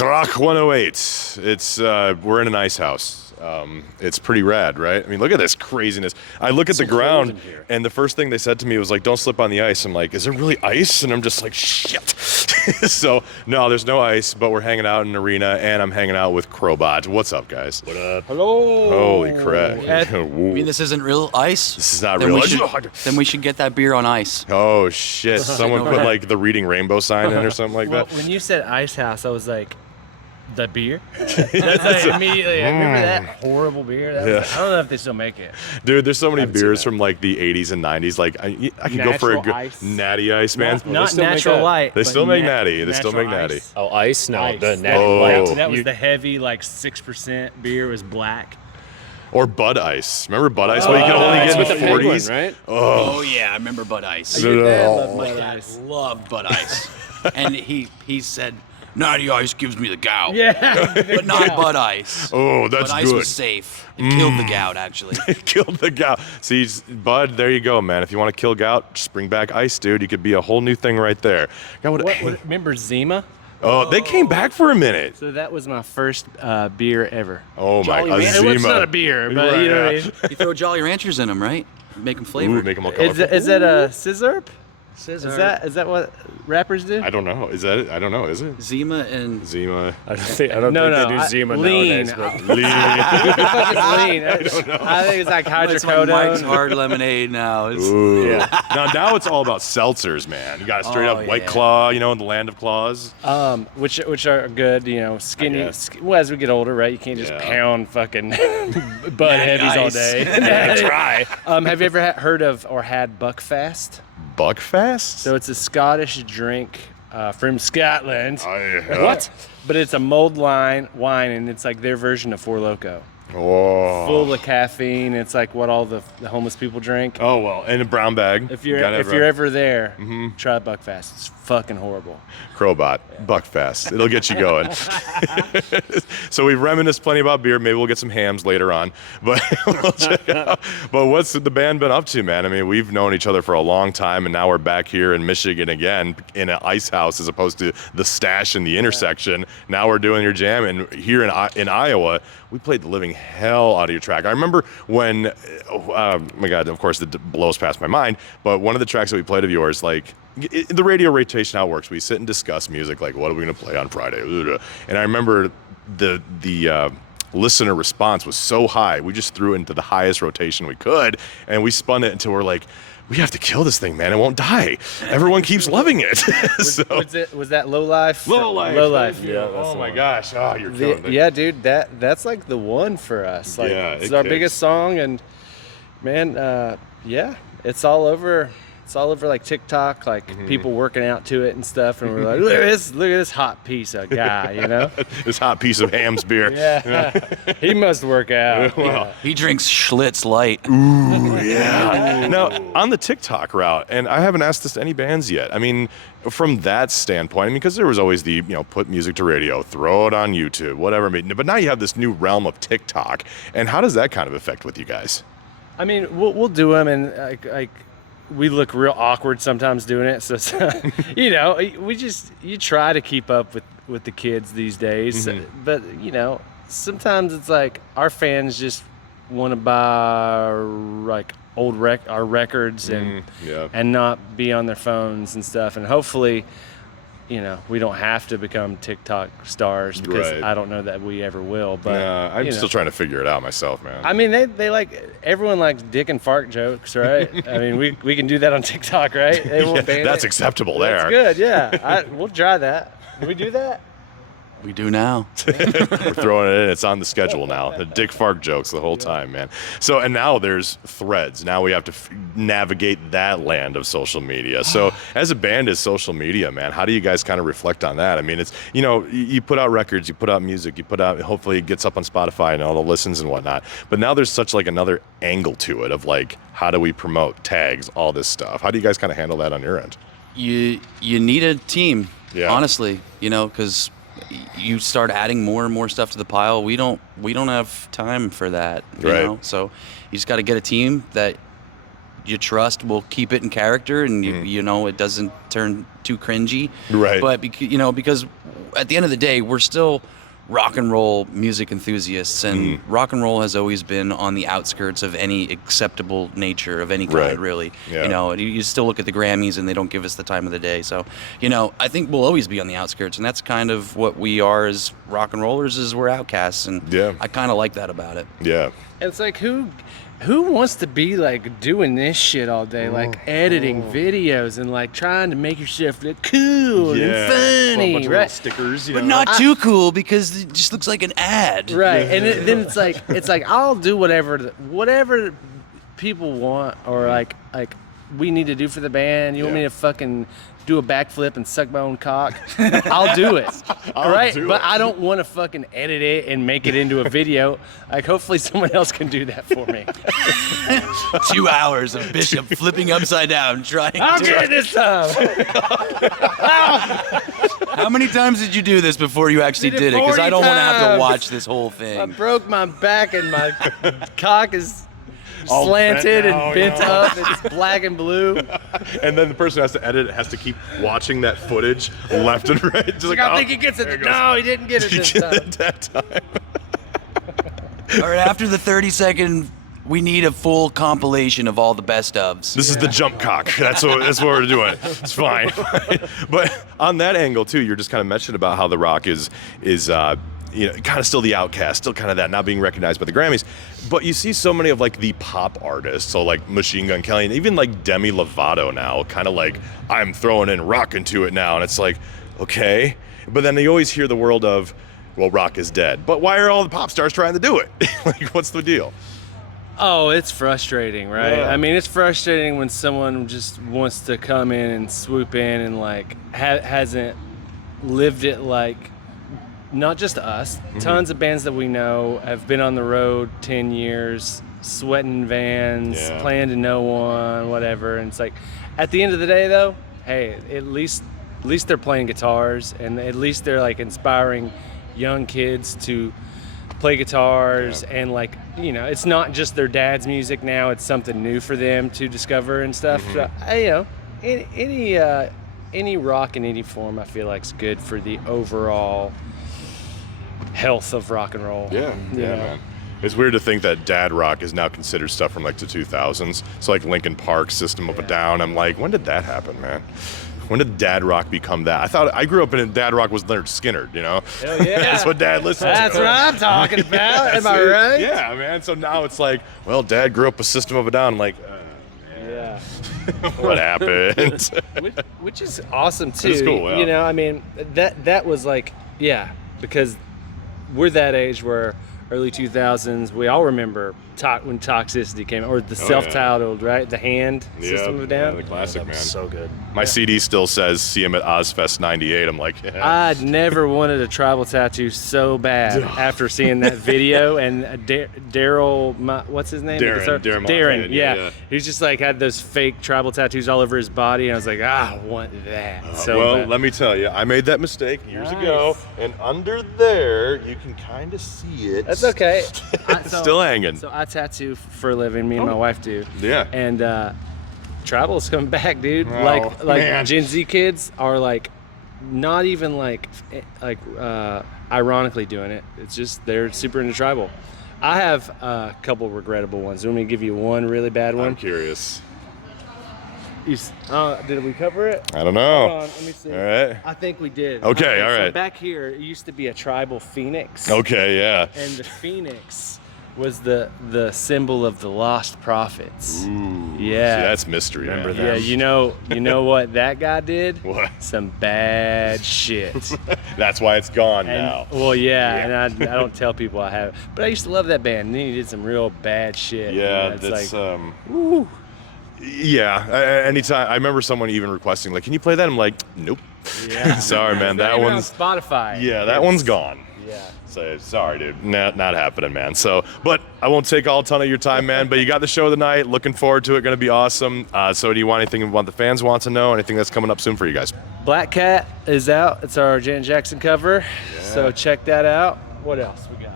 Rock 108. It's we're in an ice house. It's pretty rad, right? I mean, look at this craziness. I look at the ground, and the first thing they said to me was like, "Don't slip on the ice." I'm like, "Is there really ice?" And I'm just like, "Shit." So no, there's no ice, but we're hanging out in an arena, and I'm hanging out with Crowbot. What's up, guys? What up? Hello. Holy crap! I mean, this isn't real ice. This is not real. Then we should get that beer on ice. Oh shit! Someone put like the Reading Rainbow sign in or something like that. When you said ice house, I was like, the beer? That's like immediately. I remember that horrible beer. That was, I don't know if they still make it. Dude, there's so many beers from like the 80s and 90s. Like I could go for a good ice. Natty Ice, man. Not natural light. They still make Natty. They still make Natty. Ice. Oh, ice? No, Ice. the Natty Oh. Light. That was the heavy, like 6% beer was black. Or Bud Ice. Remember Bud Ice? Well, you could only get with in the the 40s. penguin, right? Oh yeah, I remember Bud Ice. Your dad Oh. loved My Bud dad Ice. loved Bud Ice, and he said, "Natty Ice gives me the gout." Yeah. but not Bud Ice. Oh, that's Bud Ice good. was safe. It killed the gout, actually. Killed the gout. See, Bud, there you go, man. If you want to kill gout, just bring back ice, dude. You could be a whole new thing right there. God, Remember Zima? Oh, they came back for a minute. So that was my first beer ever. Oh my, Jolly Rancher. Azima. It's not a beer, but Right, you know what I yeah. mean? You throw Jolly Ranchers in them, right? Make them flavored. Ooh, make them all colorful. Is that a scissor? Scissor. Is that what rappers do? I don't know. Is that it? I don't know. Is it? Zima and Zima. I don't think they do Zima lean. nowadays. But Lean. What the fuck is lean? I think it's like it's like Mike's hydrocodone. Hard Lemonade now. It's, Ooh. Yeah. Now it's all about seltzers, man. You got a straight Oh, up White yeah. Claw, you know, in the land of claws. Which are good, you know, skinny. guess. Well, as we get older, right? You can't just Yeah. pound fucking Bud Heavies all Ice. day. Yeah, try. Have you ever heard of or had Buckfast? Buckfast? So it's a Scottish drink from Scotland. What? But it's a mulled wine, and it's like their version of Four Loko. Oh. Full of caffeine. It's like what all the homeless people drink. Oh well, in a brown bag. If you're Gotta have ever there, try Buckfast. It's fucking horrible. Crowbot, Buckfast. It'll get you going. So we've reminisced plenty about beer. Maybe we'll get some hams later on. But we'll check out. But what's the band been up to, man? I mean, we've known each other for a long time, and now we're back here in Michigan again in an ice house as opposed to the stash in the intersection. Now we're doing your jam, and here in Iowa, we played the living hell out of your track. I remember when, oh my God, of course, it blows past my mind, but one of the tracks that we played of yours, like, the radio rotation, how it works, we sit and discuss music, like, what are we going to play on Friday? And I remember the listener response was so high, we just threw it into the highest rotation we could, and we spun it until we're like, we have to kill this thing, man. It won't die. Everyone keeps loving it. Was that Low Life? Low Life. Low Life. Yeah. Oh my gosh. Oh, you're killing it. Yeah, dude, that's like the one for us. Like, Yeah, it's it our kicks. biggest song, and man, yeah, it's all over. It's all over like TikTok, like people working out to it and stuff, and we're like, look at this hot piece of guy, you know? This hot piece of Ham's beer. Yeah, he must work out. Well, he drinks Schlitz Light. yeah. Now, on the TikTok route, and I haven't asked this to any bands yet. I mean, from that standpoint, I mean, because there was always the, put music to radio, throw it on YouTube, whatever. But now you have this new realm of TikTok. And how does that kind of affect with you guys? I mean, we'll do them, and like we look real awkward sometimes doing it. So you try to keep up with the kids these days, but sometimes it's like our fans just want to buy like our records and not be on their phones and stuff, and hopefully we don't have to become TikTok stars, because Right. I don't know that we ever will. But I'm still trying to figure it out myself, man. I mean, they like, everyone likes dick and fart jokes, right? I mean, we can do that on TikTok, right? They won't ban That's it. acceptable That's there. good, yeah. We'll try that. Can we do that? We do now. We're throwing it in. It's on the schedule now. The Dick Fark jokes the whole time, man. So, and now there's Threads. Now we have to navigate that land of social media. So, as a band, is social media, man, how do you guys kind of reflect on that? I mean, it's, you put out records, you put out music, you put out, hopefully it gets up on Spotify and all the listens and whatnot. But now there's such like another angle to it of like, how do we promote tags, all this stuff? How do you guys kind of handle that on your end? You need a team, Yeah. honestly, because you start adding more and more stuff to the pile. We don't have time for that, you Right. know. So you just got to get a team that you trust will keep it in character, and it doesn't turn too cringy. Right. But because at the end of the day, we're still rock and roll music enthusiasts, and rock and roll has always been on the outskirts of any acceptable nature of any kind, Right. really. Yeah. You still look at the Grammys and they don't give us the time of the day. So, I think we'll always be on the outskirts, and that's kind of what we are as rock and rollers, is we're outcasts, and Yeah. I kind of like that about it. Yeah. It's like who wants to be like doing this shit all day, like editing videos and like trying to make yourself look cool and funny, right? Stickers, But not too cool, because it just looks like an ad. Right, and then it's like I'll do whatever people want, or like we need to do for the band. You want me to fucking do a backflip and suck my own cock? I'll do it. Right? But I don't want to fucking edit it and make it into a video. Like, hopefully someone else can do that for me. 2 hours of Bishop flipping upside down trying I'll to... get it this time. How many times did you do this before you actually Did it did it? Because I 40 don't want to have to times. watch this whole I thing. broke my back and my cock is All slanted bent now, and bent you know? up. It's black and blue. And then the person who has to edit it has to keep watching that footage left and right. Just I think he gets there it. goes. No, he didn't get it Did this you time. get it that time? All right, after the 30-second, we need a full compilation of all the best ofs. This is the jump cock. That's what we're doing. It's fine. But on that angle too, you're just kind of mentioning about how The Rock is kind of still the outcast, still kind of that, not being recognized by the Grammys. But you see so many of like the pop artists, so like Machine Gun Kelly, and even like Demi Lovato now, kind of like, I'm throwing in rock into it now, and it's like, okay. But then you always hear the world of, well, rock is dead. But why are all the pop stars trying to do it? Like, what's the deal? Oh, it's frustrating, right? Yeah. I mean, it's frustrating when someone just wants to come in and swoop in and like hasn't lived it like, not just us. Tons of bands that we know have been on the road 10 years, sweating vans, Yeah. playing to no one, whatever. And it's like, at the end of the day, though, hey, at least they're playing guitars, and at least they're like inspiring young kids to play guitars. Yeah. And like, it's not just their dad's music now; it's something new for them to discover and stuff. So, any rock in any form, I feel like is good for the overall health of rock and roll. Yeah, You know? man. It's weird to think that dad rock is now considered stuff from like the 2000s. So like Linkin Park, System of a Down. I'm like, when did that happen, man? When did dad rock become that? I grew up in dad rock was Leonard Skinner, Hell yeah. That's what dad listened That's to. what I'm talking about. Am I See? right? Yeah, man. So now it's like, well, dad grew up with System of a Down. I'm like, Yeah. what happened? Which is awesome too. It's cool, yeah. I mean, that was like, yeah, because we're that age where early 2000s, we all remember when Toxicity came, or the self-titled, right? The Hand, System of a Down. the classic, man. So good. My CD still says "See him at Ozfest '98." I'm like, yeah. I'd never wanted a tribal tattoo so bad after seeing that video. And Daryl, what's his name? Darren, Darren, yeah. yeah. He's just like had those fake tribal tattoos all over his body, and I was like, I want that. So well, bad. let me tell you, I made that mistake years ago, and under there, you can kind of see it. That's okay. It's still hanging. So I tattoo for a living. Me and my wife do. Yeah. And tribal is coming back, dude. Oh, like man. Gen Z kids are like not even like ironically doing it. It's just they're super into tribal. I have a couple regrettable ones. You want me to give you one really bad one? I'm curious. Did we cover it? I don't know. Hold on, let me see. All right. I think we did. Okay, all so right. back here, it used to be a tribal phoenix. Okay, yeah. And the phoenix was the symbol of the lost prophets. Ooh. Yeah. See, that's mystery. Remember man. that. Yeah, you know what that guy did? What? Some bad shit. That's why it's gone And, now. well, yeah, and I don't tell people I have it, but I used to love that band. And then he did some real bad shit. Yeah, and that's like, yeah. Anytime I remember someone even requesting, like, "Can you play that?" I'm like, "Nope." yeah. Sorry, man. It's not That even on one's Spotify. yeah. That one's gone. Yeah. So sorry, dude. Not happening, man. So, but I won't take all a ton of your time, man. But you got the show tonight. Looking forward to it. Going to be awesome. So, do you want anything the fans want to know? Anything that's coming up soon for you guys? Black Cat is out. It's our Janet Jackson cover. So check that out. What else we got?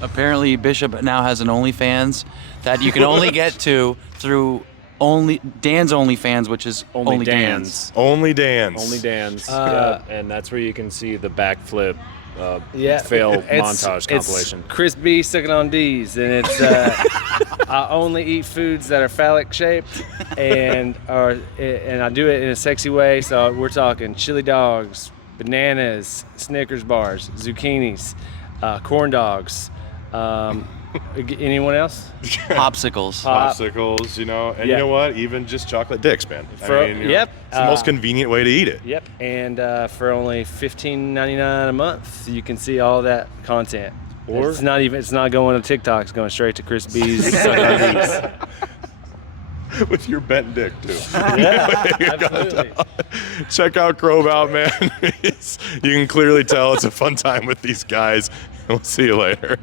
Apparently, Bishop now has an OnlyFans that you can only get to through only Dan's OnlyFans, which is Only Dan's. Only Dan's. Only Dan's. Uh, Yep. And that's where you can see the backflip Yeah, fail it's- montage compilation. It's Chris B sucking on D's, and it's I only eat foods that are phallic shaped, and I do it in a sexy way. So we're talking chili dogs, bananas, Snickers bars, zucchinis, corn dogs. Anyone else? Popsicles. Popsicles, you know, and Yeah. you know what? Even just chocolate dicks, man. You know, Yep. it's the most convenient way to eat it. Yep. And for only $15.99 a month, you can see all that content. Or- it's not going to TikTok. It's going straight to Chris B's. Sucking on D's. With your bent dick, too. Absolutely. Check out Grove Out, man. You can clearly tell it's a fun time with these guys. We'll see you later.